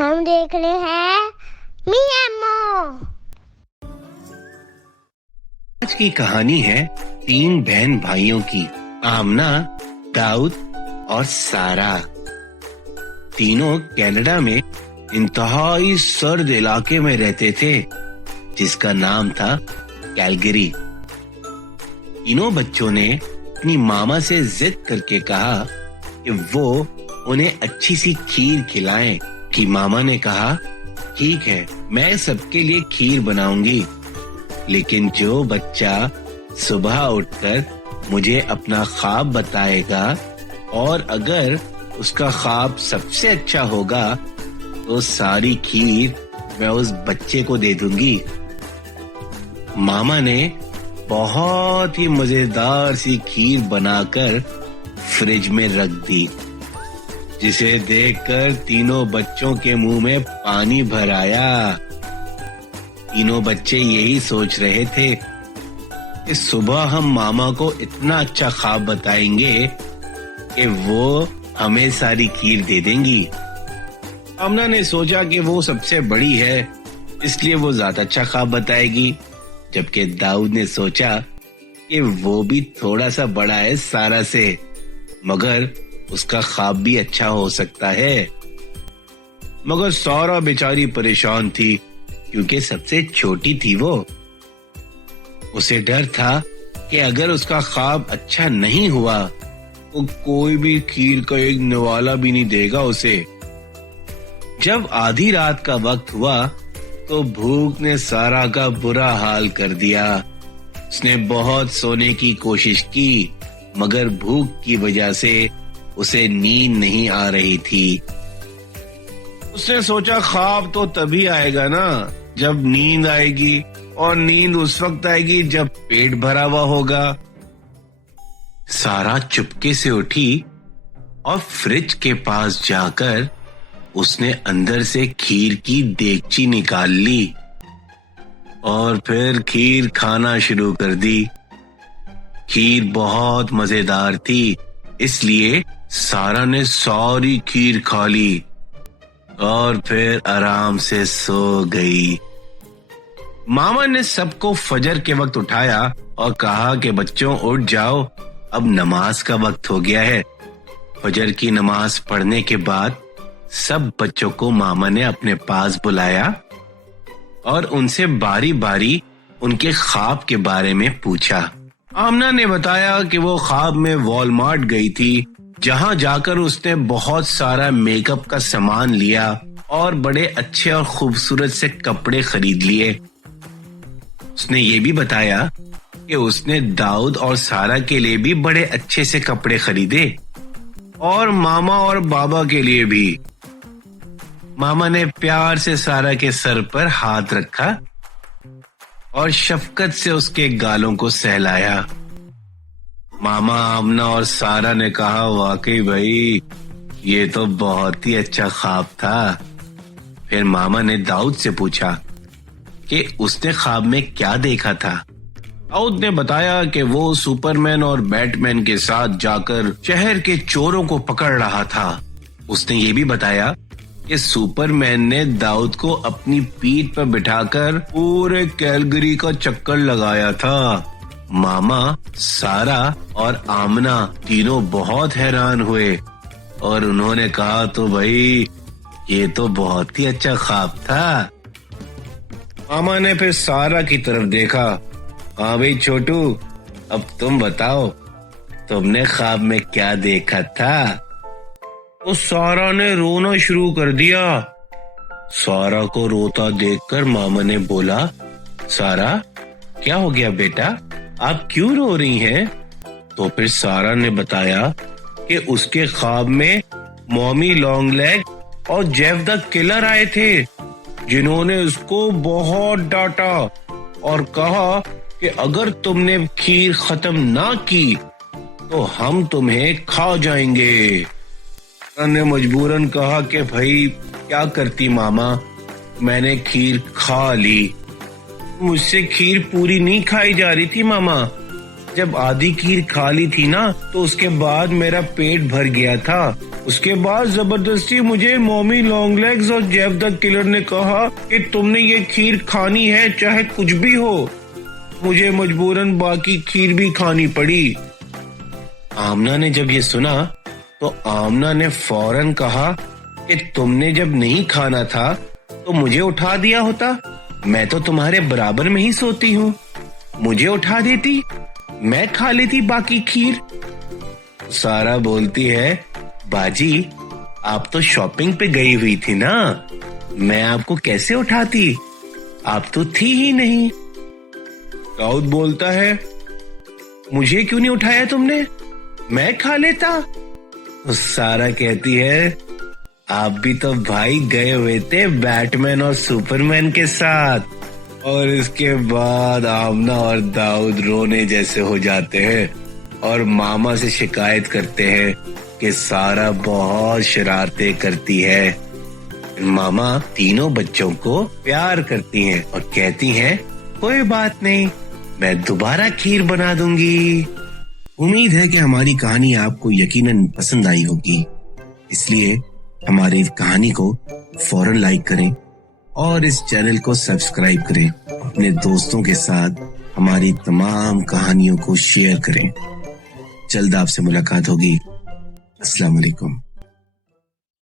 हम देख रहे हैं मियामो। आज की कहानी है 3 बहन भाइयों की, आमना, दाऊद और सारा। तीनों कनाडा में इंतहाई सर्द इलाके में रहते थे जिसका नाम था कैलगरी। तीनों बच्चों ने अपनी मामा से जिद करके कहा कि वो उन्हें अच्छी सी खीर खिलाएं। कि मामा ने कहा, ठीक है, मैं सबके लिए खीर बनाऊंगी, लेकिन जो बच्चा सुबह उठकर मुझे अपना ख्वाब बताएगा और अगर उसका ख्वाब सबसे अच्छा होगा तो सारी खीर मैं उस बच्चे को दे दूंगी। मामा ने बहुत ही मजेदार सी खीर बनाकर फ्रिज में रख दी, जिसे देखकर तीनों बच्चों के मुंह में पानी भर आया। तीनों बच्चे यही सोच रहे थे कि सुबह हम मामा को इतना अच्छा ख्वाब बताएंगे कि वो हमें सारी खीर दे देंगी। आमना ने सोचा कि वो सबसे बड़ी है, इसलिए वो ज्यादा अच्छा ख्वाब बताएगी, जबकि दाऊद ने सोचा कि वो भी थोड़ा सा बड़ा है सारा से, मगर उसका ख्वाब भी अच्छा हो सकता है। मगर सारा बेचारी परेशान थी क्योंकि सबसे छोटी थी वो। उसे डर था कि अगर उसका ख्वाब अच्छा नहीं हुआ तो कोई भी खीर का एक निवाला भी नहीं देगा उसे। जब आधी रात का वक्त हुआ तो भूख ने सारा का बुरा हाल कर दिया। उसने बहुत सोने की कोशिश की, मगर भूख की वजह से उसे नींद नहीं आ रही थी। उसने सोचा ख्वाब तो तभी आएगा ना जब नींद आएगी, और नींद उस वक्त आएगी जब पेट भरा हुआ होगा। सारा चुपके से उठी और फ्रिज के पास जाकर उसने अंदर से खीर की देगची निकाल ली और फिर खीर खाना शुरू कर दी। खीर बहुत मजेदार थी, इसलिए सारा ने सारी खीर खा ली और फिर आराम से सो गई। मामा ने सबको फजर के वक्त उठाया और कहा कि बच्चों उठ जाओ, अब नमाज का वक्त हो गया है। फजर की नमाज पढ़ने के बाद सब बच्चों को मामा ने अपने पास बुलाया और उनसे बारी बारी उनके ख्वाब के बारे में पूछा। आमना ने बताया कि वो ख्वाब में वॉलमार्ट गई थी, जहां जाकर उसने बहुत सारा मेकअप का सामान लिया और बड़े अच्छे और खूबसूरत से कपड़े खरीद लिए। उसने ये भी बताया कि उसने दाऊद और सारा के लिए भी बड़े अच्छे से कपड़े खरीदे और मामा और बाबा के लिए भी। मामा ने प्यार से सारा के सर पर हाथ रखा और शफकत से उसके गालों को सहलाया। मामा, आमना और सारा ने कहा, वाकई भाई ये तो बहुत ही अच्छा ख्वाब था। फिर मामा ने दाऊद से पूछा कि उसने ख्वाब में क्या देखा था। दाऊद ने बताया कि वो सुपरमैन और बैटमैन के साथ जाकर शहर के चोरों को पकड़ रहा था। उसने ये भी बताया कि सुपरमैन ने दाऊद को अपनी पीठ पर बिठाकर पूरे कैलगरी का चक्कर लगाया था। मामा, सारा और आमना तीनों बहुत हैरान हुए और उन्होंने कहा, तो भाई ये तो बहुत ही अच्छा ख्वाब था। मामा ने फिर सारा की तरफ देखा। हाँ भाई छोटू, अब तुम बताओ, तुमने ख्वाब में क्या देखा था? तो सारा ने रोना शुरू कर दिया। सारा को रोता देखकर मामा ने बोला, सारा क्या हो गया बेटा, आप क्यों रो रही हैं? तो फिर सारा ने बताया कि उसके ख्वाब में मॉमी लॉन्ग लेग और जेफ द किलर आए थे, जिन्होंने उसको बहुत डांटा और कहा कि अगर तुमने खीर खत्म ना की तो हम तुम्हें खा जाएंगे। ने मजबूरन कहा कि भाई क्या करती मामा, मैंने खीर खा ली। मुझसे खीर पूरी नहीं खाई जा रही थी मामा। जब आधी खीर खा ली थी ना तो उसके बाद मेरा पेट भर गया था, उसके बाद जबरदस्ती मुझे मॉमी लॉन्ग लेग्स और जेफ द किलर ने कहा कि तुमने ये खीर खानी है चाहे कुछ भी हो। मुझे मजबूरन बाकी खीर भी खानी पड़ी। आमना ने जब ये सुना तो आमना ने फौरन कहा कि तुमने जब नहीं खाना था तो मुझे उठा दिया होता। मैं तो तुम्हारे बराबर में ही सोती हूँ। मुझे उठा देती, मैं खा लेती बाकी खीर। सारा बोलती है, बाजी आप तो शॉपिंग पे गई हुई थी ना, मैं आपको कैसे उठाती, आप तो थी ही नहीं। दाऊद बोलता है, मुझे क्यों नहीं उठाया तुमने, मैं खा लेता। तो सारा कहती है, आप भी तो भाई गए हुए थे बैटमैन और सुपरमैन के साथ। और इसके बाद आमना और दाऊद रोने जैसे हो जाते हैं और मामा से शिकायत करते हैं कि सारा बहुत शरारतें करती है। मामा तीनों बच्चों को प्यार करती हैं और कहती हैं, कोई बात नहीं, मैं दोबारा खीर बना दूंगी। उम्मीद है कि हमारी कहानी आपको यकीनन पसंद आई होगी, इसलिए हमारी कहानी को फौरन लाइक करें और इस चैनल को सब्सक्राइब करें। अपने दोस्तों के साथ हमारी तमाम कहानियों को शेयर करें। जल्द आपसे मुलाकात होगी। अस्सलाम वालेकुम।